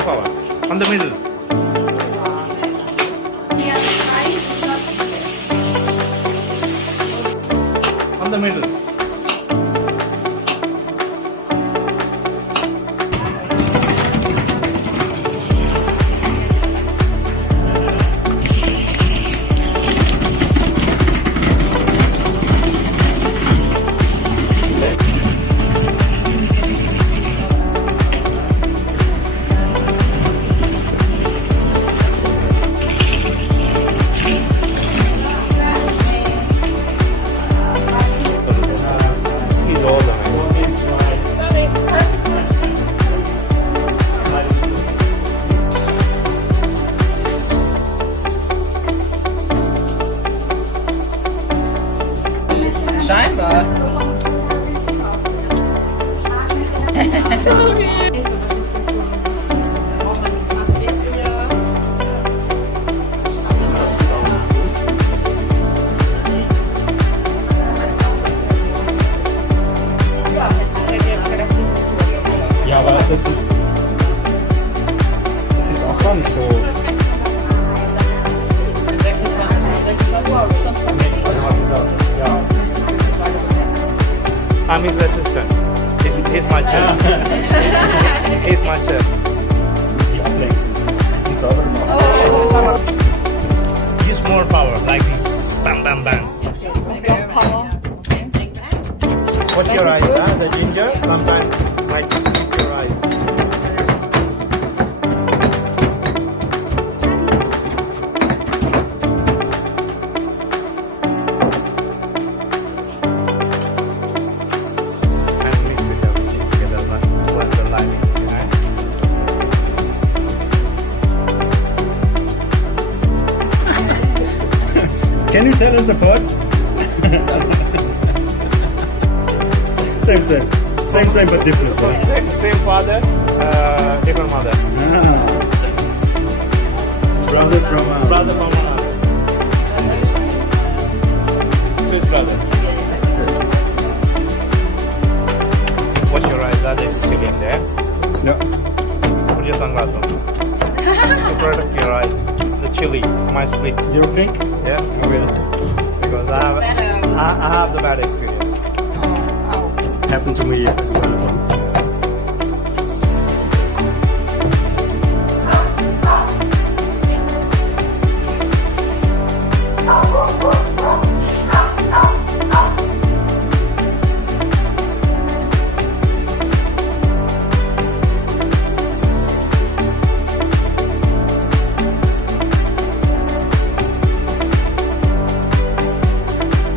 more power. On the middle. On the middle. Scheinbar. Ja, aber das ist auch gar nicht so. Ja. I'm his assistant. He's my chef. He's my chef. Sie ablenken. Die sauber machen. Use more power, like this. Bam, bam, bam. Watch your eyes, huh? The ginger, sometimes like your eyes. And mix it everything together, like what's the lining, Can you tell us apart? Same, but different. Right? Same father, different mother. Ah. Brother from Swiss brother. Watch your eyes, are they Sicilian there? No. Put your sunglasses on. To protect your eyes. The chili might split. You think? Yeah, I will. Because I have the bad experience. Happened to me as well once.